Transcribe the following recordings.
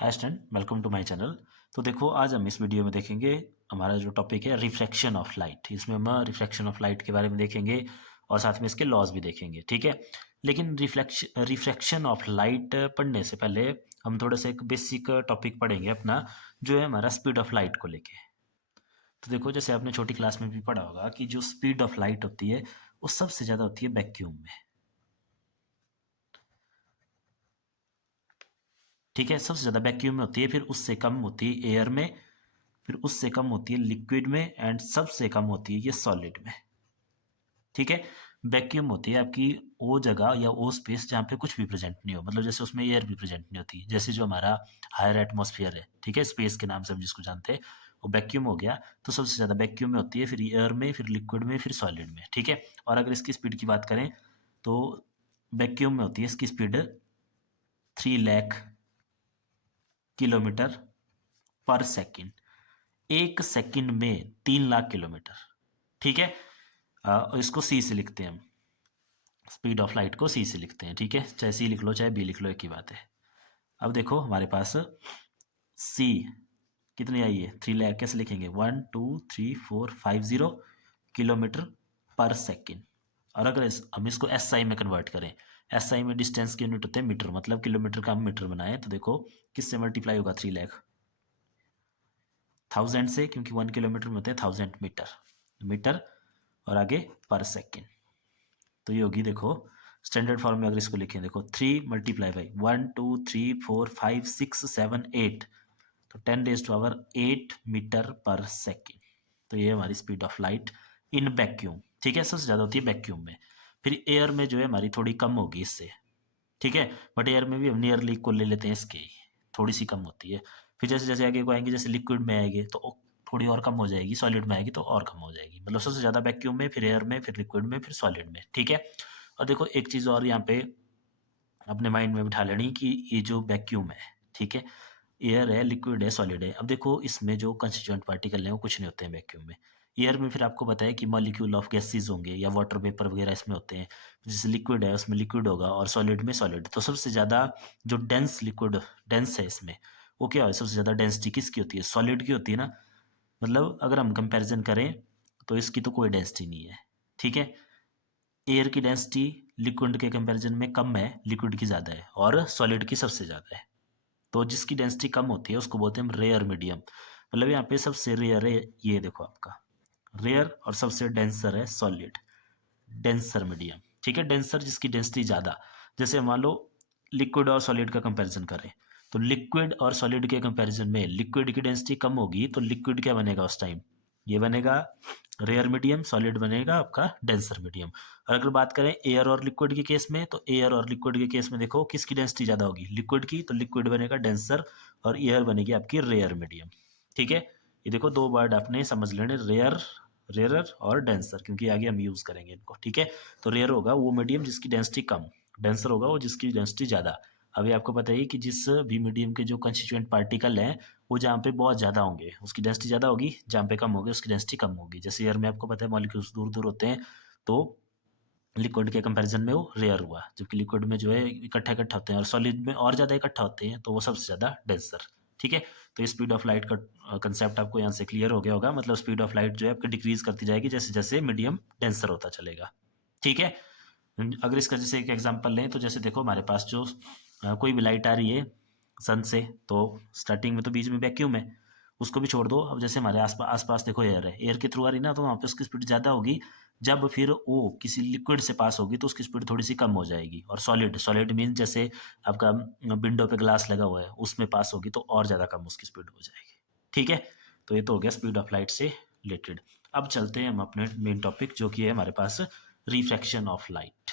Hi student, welcome to my channel. तो देखो, आज हम इस वीडियो में देखेंगे हमारा जो टॉपिक है रिफ्रैक्शन ऑफ लाइट। इसमें हम रिफ्रैक्शन ऑफ लाइट के बारे में देखेंगे और साथ में इसके लॉज भी देखेंगे, ठीक है। लेकिन रिफ्रैक्शन ऑफ लाइट पढ़ने से पहले हम थोड़ा सा एक बेसिक टॉपिक पढ़ेंगे अपना, जो है हमारा स्पीड ऑफ लाइट को लेके। तो देखो, जैसे आपने छोटी क्लास में भी पढ़ा होगा कि जो स्पीड ऑफ लाइट होती है वो सबसे ज़्यादा होती है वैक्यूम में, ठीक है। सबसे ज़्यादा वैक्यूम में होती है, फिर उससे कम होती है एयर में, फिर उससे कम होती है लिक्विड में, एंड सबसे कम होती है ये सॉलिड में, ठीक है। वैक्यूम होती है आपकी वो जगह या वो स्पेस जहाँ पे कुछ भी प्रेजेंट नहीं हो, मतलब जैसे उसमें एयर भी प्रेजेंट नहीं होती, जैसे जो हमारा हायर एटमॉस्फेयर है, ठीक है, स्पेस के नाम से हम जिसको जानते हैं, वो वैक्यूम हो गया। तो सबसे ज़्यादा वैक्यूम में होती है, फिर एयर में, फिर लिक्विड में, फिर सॉलिड में, ठीक है। और अगर इसकी स्पीड की बात करें तो वैक्यूम में होती है इसकी स्पीड 3 लाख किलोमीटर पर सेकेंड। एक सेकंड में 3 लाख किलोमीटर, ठीक है। इसको सी से लिखते हैं हम, स्पीड ऑफ लाइट को सी से लिखते हैं, ठीक है। चाहे सी लिख लो चाहे बी लिख लो, एक ही बात है। अब देखो हमारे पास सी कितनी आई है, 3 लाख। कैसे लिखेंगे, 1 2 3 4 5 0 किलोमीटर पर सेकेंड। और अगर हम इसको एस आई में कन्वर्ट करें, एस आई में डिस्टेंस की यूनिट होते हैं मीटर, मतलब किलोमीटर का हम मीटर बनाए, तो देखो किससे मल्टीप्लाई होगा 3 लाख, 1000 से, क्योंकि 1 किलोमीटर में होते हैं 1000 मीटर, मीटर और आगे पर सेकेंड। तो ये होगी, देखो स्टैंडर्ड फॉर्म में अगर इसको लिखें, देखो 3 × 1 2 3 4 5 6 7 8, तो 10⁻⁸मीटर पर सेकेंड। तो ये हमारी speed of light in vacuum, ठीक है। सबसे ज़्यादा होती है वैक्यूम में, फिर एयर में जो है हमारी थोड़ी कम होगी इससे, ठीक है। बट एयर में भी हम नियरली को ले लेते हैं इसके, थोड़ी सी कम होती है। फिर जैसे जैसे आगे को आएंगे, जैसे लिक्विड में आएंगे तो थोड़ी और कम हो जाएगी, सॉलिड में आएगी तो और कम हो जाएगी, मतलब सबसे ज़्यादा वैक्यूम में, फिर एयर में, फिर लिक्विड में, फिर सॉलिड में, ठीक है। और देखो एक चीज़ और यहाँ पे अपने माइंड में बिठा लेनी कि ये जो वैक्यूम है, ठीक है, एयर है, लिक्विड है, सॉलिड है। अब देखो इसमें जो कंस्टिट्यूएंट पार्टिकल हैं वो कुछ नहीं होते हैं वैक्यूम में। एयर में फिर आपको पता है कि मॉलिक्यूल ऑफ गैसेज होंगे या वाटर वेपर वगैरह इसमें होते हैं। जैसे लिक्विड है उसमें लिक्विड होगा, और सॉलिड में सॉलिड। तो सबसे ज़्यादा जो डेंस लिक्विड डेंस है इसमें, वो क्या है, सबसे ज़्यादा डेंसिटी किसकी होती है, सॉलिड की होती है ना। मतलब अगर हम कंपैरिजन करें तो इसकी तो कोई डेंसिटी नहीं है, ठीक है। एयर की डेंसिटी लिक्विड के कंपैरिजन में कम है, लिक्विड की ज़्यादा है, और सॉलिड की सबसे ज़्यादा है। तो जिसकी डेंसिटी कम होती है उसको बोलते हैं हम रेयर मीडियम। मतलब यहाँ पे सबसे रेयर है, ये देखो आपका रेयर, और सबसे डेंसर है सॉलिड, डेंसर मीडियम, ठीक है। डेंसर जिसकी डेंसिटी ज़्यादा, जैसे मान लो लिक्विड और सॉलिड का कंपैरिजन करें, तो लिक्विड और सॉलिड के कंपैरिजन में लिक्विड की डेंसिटी कम होगी, तो लिक्विड क्या बनेगा उस टाइम, ये बनेगा रेयर मीडियम, सॉलिड बनेगा आपका डेंसर मीडियम। और अगर बात करें एयर और लिक्विड के केस में, तो एयर और लिक्विड के केस में देखो किसकी डेंसिटी ज़्यादा होगी, लिक्विड की, तो लिक्विड बनेगा डेंसर, और एयर बनेगी आपकी रेयर मीडियम, ठीक है। ये देखो दो वर्ड आपने समझ लेने, रेयर, रेयर और डेंसर, क्योंकि आगे हम यूज़ करेंगे इनको, ठीक है। तो रेयर होगा वो मीडियम जिसकी डेंसिटी कम, डेंसर होगा वो जिसकी डेंसिटी ज़्यादा। अभी आपको पता ही कि जिस भी मीडियम के जो कंस्टिट्यूएंट पार्टिकल हैं वो जहाँ पे बहुत ज़्यादा होंगे उसकी डेंसिटी ज़्यादा होगी, जहाँ पे कम होगी उसकी डेंसिटी कम होगी। जैसे एयर में आपको पता है मॉलिक्यूल्स दूर दूर होते हैं, तो लिक्विड के कंपैरिजन में वो रेयर हुआ, जबकि लिक्विड में जो है इकट्ठा इकट्ठा होते हैं, और सॉलिड में और ज़्यादा इकट्ठा होते हैं, तो वो सबसे ज़्यादा डेंसर, ठीक है। तो स्पीड ऑफ लाइट का कंसेप्ट आपको यहाँ से क्लियर हो गया होगा। मतलब स्पीड ऑफ लाइट जो है आपकी डिक्रीज करती जाएगी जैसे जैसे मीडियम डेंसर होता चलेगा, ठीक है। अगर इसका जैसे एक एग्जांपल लें, तो जैसे देखो हमारे पास जो कोई भी लाइट आ रही है सन से, तो स्टार्टिंग में तो बीच में वैक्यूम है, उसको भी छोड़ दो। अब जैसे हमारे आसपास देखो एयर है, एयर के थ्रू आ रही ना, तो वहाँ पे उसकी स्पीड ज़्यादा होगी। जब फिर वो किसी लिक्विड से पास होगी तो उसकी स्पीड थोड़ी सी कम हो जाएगी। और सॉलिड, सॉलिड मीन जैसे आपका विंडो पे ग्लास लगा हुआ है उसमें पास होगी तो और ज़्यादा कम उसकी स्पीड हो जाएगी, ठीक है। तो ये तो हो गया स्पीड ऑफ लाइट से रिलेटेड। अब चलते हैं हम अपने मेन टॉपिक, जो कि है हमारे पास रिफ्रैक्शन ऑफ लाइट।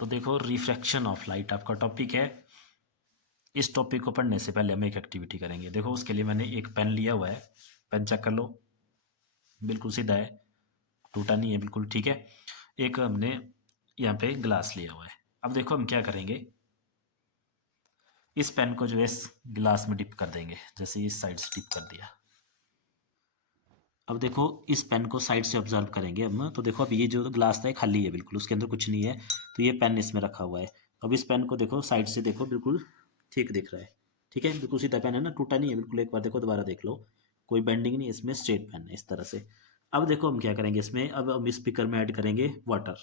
तो देखो रिफ्रैक्शन ऑफ लाइट आपका टॉपिक है। इस टॉपिक को पढ़ने से पहले हम एक एक्टिविटी करेंगे। देखो उसके लिए मैंने एक पेन लिया हुआ है, पेन चेक कर लो, बिल्कुल सीधा है, टूटा नहीं है, बिल्कुल ठीक है। एक हमने यहाँ पे ग्लास लिया हुआ है। अब देखो हम क्या करेंगे, इस पेन को जो है इस गिलास में डिप कर देंगे, जैसे इस साइड से डिप कर दिया। अब देखो इस पेन को साइड से ऑब्जर्व करेंगे हम, तो देखो अब ये जो ग्लास था खाली है बिल्कुल, उसके अंदर कुछ नहीं है, तो ये पेन इसमें रखा हुआ है। अब इस पेन को देखो साइड से देखो, बिल्कुल ठीक दिख रहा है, ठीक है, बिल्कुल सीधा पेन है ना, टूटा नहीं है बिल्कुल, एक बार देखो दोबारा देख लो, कोई बेंडिंग नहीं है इसमें, स्ट्रेट पेन है इस तरह से। अब देखो हम क्या करेंगे इसमें, अब हम स्पीकर में ऐड करेंगे वाटर।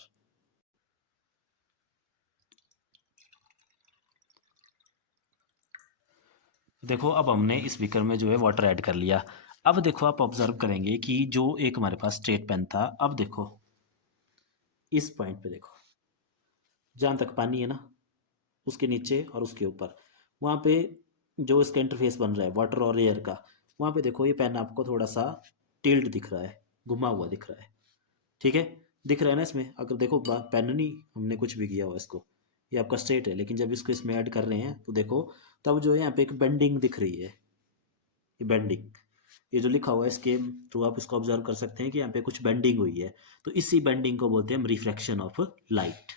देखो अब हमने स्पीकर में जो है वाटर ऐड कर लिया। अब देखो आप ऑब्जर्व करेंगे कि जो एक हमारे पास स्ट्रेट पेन था, अब देखो इस पॉइंट पे देखो, जहाँ तक पानी है ना, उसके नीचे और उसके ऊपर, वहाँ पे जो इसका इंटरफेस बन रहा है वाटर और एयर का, वहाँ पे देखो ये पेन आपको थोड़ा सा टिल्ट दिख रहा है, घुमा हुआ दिख रहा है। ठीक है, दिख रहा है ना इसमें, अगर देखो पेन नहीं हमने कुछ भी किया हुआ इसको, ये आपका स्ट्रेट है, लेकिन जब इसको इसमें ऐड कर रहे हैं तो देखो तब जो है यहाँ पे एक बेंडिंग दिख रही है, ये बेंडिंग, ये जो लिखा हुआ है इसके थ्रू आप इसको ऑब्जर्व कर सकते हैं कि यहाँ पे कुछ बेंडिंग हुई है। तो इसी बेंडिंग को बोलते हैं हम रिफ्रैक्शन ऑफ लाइट।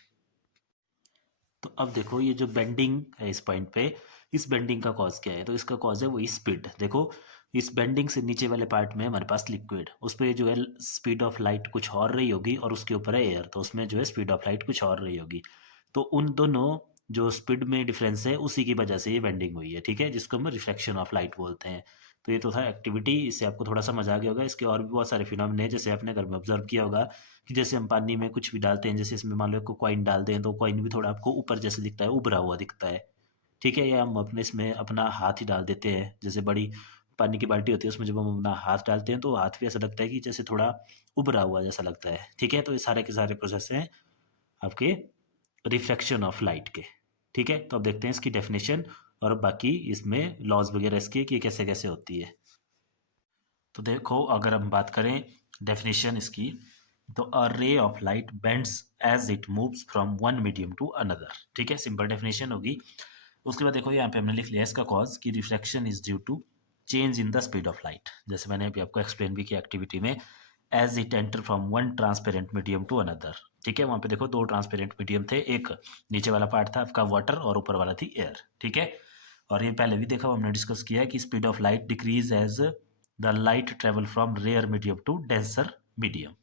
तो अब देखो ये जो बेंडिंग है इस पॉइंट पे, इस बेंडिंग का कॉज क्या है, तो इसका कॉज है वही स्पीड। देखो इस बेंडिंग से नीचे वाले पार्ट में हमारे पास लिक्विड, उस पर जो है स्पीड ऑफ लाइट कुछ और रही होगी, और उसके ऊपर है एयर, तो उसमें जो है स्पीड ऑफ लाइट कुछ और रही होगी। तो उन दोनों जो स्पीड में डिफरेंस है उसी की वजह से ये बेंडिंग हुई है, ठीक है, जिसको हम रिफ्लेक्शन ऑफ लाइट बोलते हैं। तो ये तो था एक्टिविटी, इससे आपको थोड़ा समझ आ गया होगा। इसके और भी बहुत सारे फिनोमेना हैं, जैसे आपने घर में ऑब्जर्व किया होगा कि जैसे हम पानी में कुछ भी डालते हैं, जैसे इसमें मान लो कॉइन डालते हैं, तो कॉइन भी थोड़ा आपको ऊपर जैसे दिखता है, उभरा हुआ दिखता है। ठीक है, या हम अपने इसमें अपना हाथ ही डाल देते हैं, जैसे बड़ी पानी की बाल्टी होती है उसमें जब हम अपना हाथ डालते हैं तो हाथ भी ऐसा लगता है कि जैसे थोड़ा उभरा हुआ जैसा लगता है। ठीक है, तो ये सारे के सारे प्रोसेस हैं आपके रिफ्लेक्शन ऑफ लाइट के। ठीक है, तो अब देखते हैं इसकी डेफिनेशन और बाकी इसमें लॉज वगैरह इसके कि कैसे कैसे होती है। तो देखो अगर हम बात करें डेफिनेशन इसकी, तो a ray of light bends as it moves from one medium to another. ठीक है, सिंपल डेफिनेशन होगी। उसके बाद देखो यहाँ पे हमने लिख लिया इसका कॉज कि reflection is due to change in the speed of light, जैसे मैंने अभी आपको एक्सप्लेन भी किया एक्टिविटी में, as it enter from one transparent medium to another. ठीक है, वहाँ पे देखो दो ट्रांसपेरेंट मीडियम थे, एक नीचे वाला पार्ट था आपका वाटर और ऊपर वाला थी एयर। ठीक है, और ये पहले भी देखा हमने डिस्कस किया है कि speed of light decrease as the light travel from rare medium to denser medium.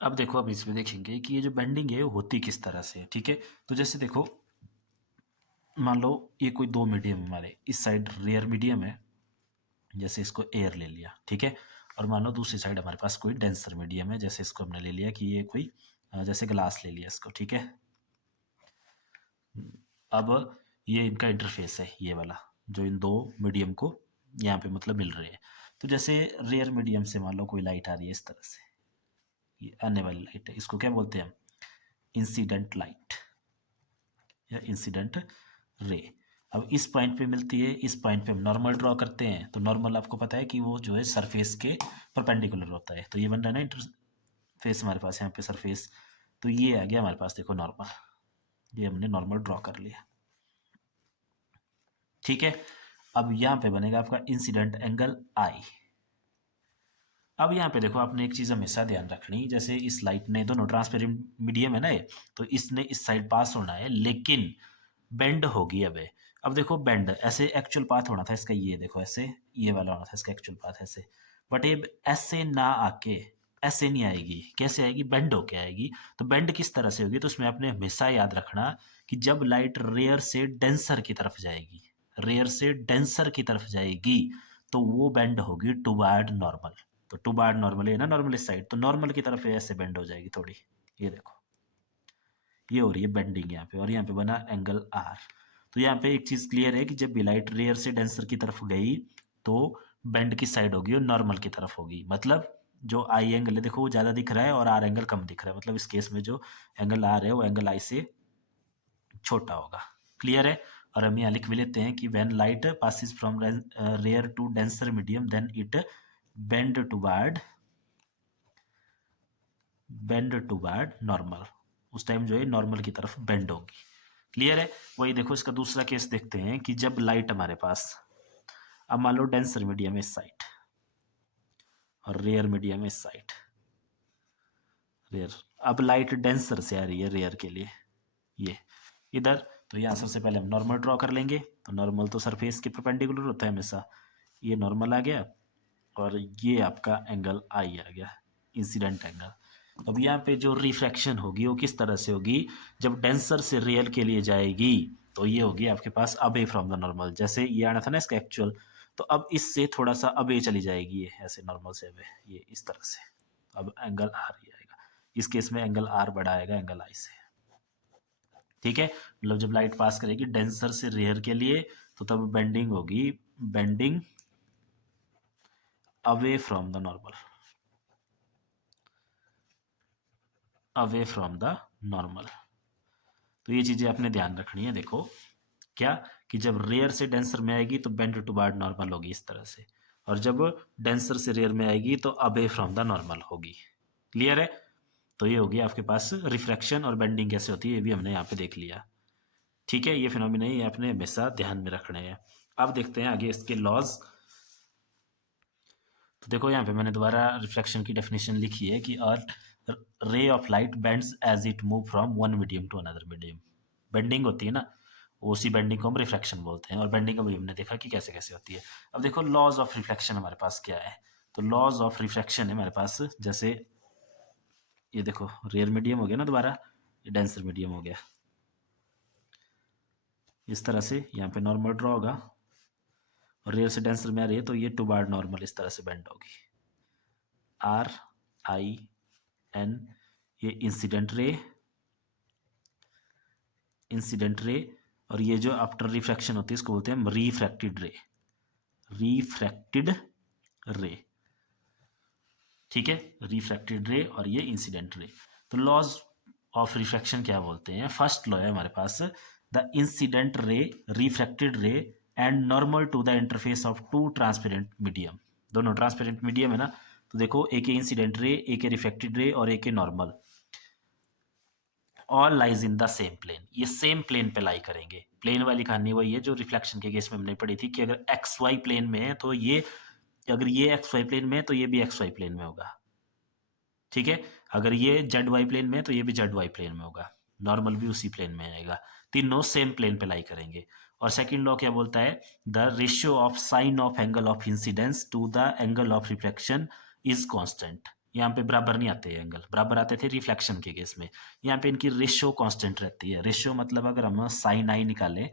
अब देखो अब इसमें देखेंगे कि ये जो बेंडिंग है वो होती किस तरह से है। ठीक है, तो जैसे देखो मान लो ये कोई दो मीडियम हमारे, इस साइड रेयर मीडियम है, जैसे इसको एयर ले लिया। ठीक है, और मान लो दूसरी साइड हमारे पास कोई डेंसर मीडियम है, जैसे इसको हमने ले लिया कि ये कोई जैसे ग्लास ले लिया इसको। ठीक है, अब ये इनका इंटरफेस है, ये वाला जो इन दो मीडियम को यहाँ पे मतलब मिल रहे हैं। तो जैसे रेयर मीडियम से मान लो कोई लाइट आ रही है इस तरह से, ये आने वाली लाइट है, इसको क्या बोलते हैं हम, इंसिडेंट लाइट या इंसिडेंट रे। अब इस पॉइंट पे मिलती है, इस पॉइंट पे हम नॉर्मल ड्रॉ करते हैं, तो नॉर्मल आपको पता है कि वो जो है सरफेस के परपेंडिकुलर होता है। तो ये बन रहा है ना इंटरफेस हमारे पास यहाँ पे सरफेस, तो ये आ गया हमारे पास देखो नॉर्मल, ये हमने नॉर्मल ड्रॉ कर लिया। ठीक है, अब यहाँ पे बनेगा आपका इंसिडेंट एंगल आई। अब यहाँ पे देखो आपने एक चीज़ हमेशा ध्यान रखनी, जैसे इस लाइट ने दोनों ट्रांसपेरेंट मीडियम है ना ये, तो इसने इस साइड पास होना है, लेकिन बेंड होगी अब देखो बेंड ऐसे एक्चुअल पाथ होना था इसका, ये देखो ऐसे ये वाला होना था इसका एक्चुअल पाथ ऐसे, बट ये ऐसे ना आके ऐसे नहीं आएगी, कैसे आएगी, बेंड होके आएगी। तो बेंड किस तरह से होगी, तो उसमें आपने हमेशा याद रखना कि जब लाइट रेयर से डेंसर की तरफ जाएगी, रेयर से डेंसर की तरफ जाएगी, तो वो बेंड होगी टुवर्ड नॉर्मल। तो टुवर्ड नॉर्मल है ना, नॉर्मल इस साइड, तो नॉर्मल की तरफ ये ऐसे बेंड हो जाएगी थोड़ी, ये देखो ये हो रही है बेंडिंग यहाँ पे, और यहाँ पे बना एंगल आर। तो यहाँ पे एक चीज़ क्लियर है कि जब भी लाइट रेयर से डेंसर की तरफ गई तो बेंड की साइड होगी और नॉर्मल की तरफ होगी, मतलब जो आई एंगल है देखो वो ज़्यादा दिख रहा है और आर एंगल कम दिख रहा है, मतलब इस केस में जो एंगल आर है वो एंगल आई से छोटा होगा। क्लियर है, और हम यहाँ लिख भी लेते हैं कि when light passes from rare to denser medium then it bend toward normal, उस टाइम जो है नॉर्मल की तरफ बेंड होगी। क्लियर है, वही देखो इसका दूसरा केस देखते हैं कि जब लाइट हमारे पास, अब मान लो डेंसर मीडियम इस साइड और रेयर मीडियम इस साइड, रेयर, अब लाइट डेंसर से आ रही है रेयर के लिए ये इधर, तो यहाँ सबसे पहले हम नॉर्मल ड्रॉ कर लेंगे। तो नॉर्मल तो सरफेस के परपेंडिकुलर होता है हमेशा, ये नॉर्मल आ गया और ये आपका एंगल आई आ गया, इंसिडेंट एंगल। अब यहाँ पे जो रिफ्रैक्शन होगी वो किस तरह से होगी, जब डेंसर से रेयर के लिए जाएगी तो ये होगी आपके पास अबे फ्रॉम द नॉर्मल। जैसे ये आना था ना इसका एक्चुअल, तो अब इससे थोड़ा सा अबे चली जाएगी ये, ऐसे नॉर्मल से अबे, ये इस तरह से। अब एंगल आर ही आएगा, इस केस में एंगल आर बड़ा आएगा एंगल आई से। ठीक है, मतलब जब लाइट पास करेगी डेंसर से रेयर के लिए, तो तब बेंडिंग होगी, bending away from the normal, away from the normal. तो ये चीजें आपने ध्यान रखनी है। देखो क्या, कि जब रेयर से डेंसर में आएगी तो बेंड टू बार्ड नॉर्मल होगी इस तरह से, और जब डेंसर से रेयर में आएगी तो अबे फ्रॉम द नॉर्मल होगी। क्लियर है? तो ये होगी आपके पास रिफ्रैक्शन, और बेंडिंग कैसे होती है ये भी हमने यहाँ पे देख लिया। ठीक है, ये फिनोमिना ये आपने हमेशा ध्यान में रखने हैं। अब देखते हैं आगे इसके लॉज। तो देखो यहाँ पे मैंने दोबारा रिफ्लेक्शन की डेफिनेशन लिखी है कि ray of light bends as it move from one medium to another medium. Bending होती है ना, उसी बेंडिंग को हम रिफ्लेक्शन बोलते हैं, और बेंडिंग अभी हमने देखा कि कैसे कैसे होती है। अब देखो लॉज ऑफ रिफ्लेक्शन हमारे पास क्या है। तो लॉज ऑफ रिफ्लेक्शन है हमारे पास, जैसे ये देखो रेयर मीडियम हो गया ना, दोबारा ये डेंसर मीडियम हो गया, इस तरह से यहाँ पे नॉर्मल ड्रॉ होगा, और रेयर से डेंसर में आ रही है तो ये टू बार नॉर्मल इस तरह से बेंड होगी। आर आई एन, ये इंसिडेंट रे, इंसिडेंट रे, और ये जो आफ्टर रिफ्रैक्शन होती है इसको बोलते हैं हम रिफ्रैक्टेड रे, रिफ्रैक्टेड रे। ठीक है, रिफ्रैक्टेड रे और ये इंसिडेंट रे। तो लॉज ऑफ रिफ्रैक्शन क्या बोलते हैं? फर्स्ट लॉ है हमारे पास, the incident ray, refracted ray and normal to the interface of two transparent medium. दोनों ट्रांसपेरेंट मीडियम है ना, तो देखो एक इंसिडेंट रे, एक रिफ्रैक्टेड रे और एक normal, all lies in the same plane. ये सेम प्लेन पे लाई करेंगे। प्लेन वाली कहानी वही है जो रिफ्लेक्शन के केस में हमने पढ़ी थी, कि अगर एक्स वाई प्लेन में है तो ये, अगर ये एक्स वाई प्लेन में है तो ये भी एक्स वाई प्लेन में होगा। ठीक है, अगर ये जेड वाई प्लेन में है तो ये भी जेड वाई प्लेन में होगा, नॉर्मल भी उसी प्लेन में आएगा, तीनों सेम प्लेन पे लाई करेंगे। और सेकंड लॉ क्या बोलता है? The ratio of sine of angle of incidence to the angle of reflection is constant. यहाँ पे बराबर नहीं आते एंगल, बराबर आते थे रिफ्लेक्शन के केस में, यहाँ पे इनकी रेशियो कांस्टेंट रहती है। रेशियो मतलब अगर हम साइन आई निकालें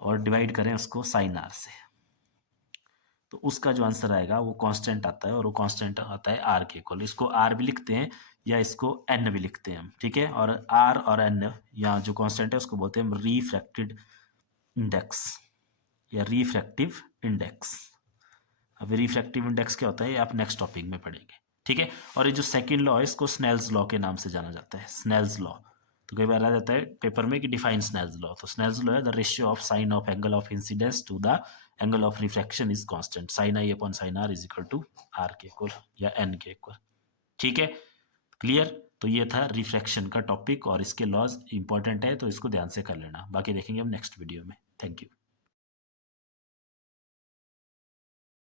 और डिवाइड करें उसको साइन आर से, तो उसका जो आंसर आएगा वो कांस्टेंट आता है, और वो कांस्टेंट आता है आर के इक्वल। इसको आर भी लिखते हैं या इसको एन भी लिखते हैं हम। ठीक है, और आर और एन यहाँ जो कांस्टेंट है उसको बोलते हैं हम रिफ्रैक्टेड इंडेक्स या रिफ्रैक्टिव इंडेक्स। अब रिफ्रैक्टिव इंडेक्स क्या होता है आप नेक्स्ट टॉपिक में पढ़ेंगे। ठीक है, और ये जो सेकंड लॉ है इसको स्नेल्स लॉ के नाम से जाना जाता है, स्नेल्स लॉ। तो कई बार आ जाता है पेपर में कि डिफाइन स्नेल्स लॉ। तो स्नेल्स लॉ है the ratio of sine of angle of incidence to the angle of refraction is constant, sine I upon sine R is equal to R K equal या N K equal. ठीक है, clear? तो ये था refraction का topic, और इसके laws important है तो इसको ध्यान से कर लेना, बाकी देखेंगे हम नेक्स्ट वीडियो में। Thank you.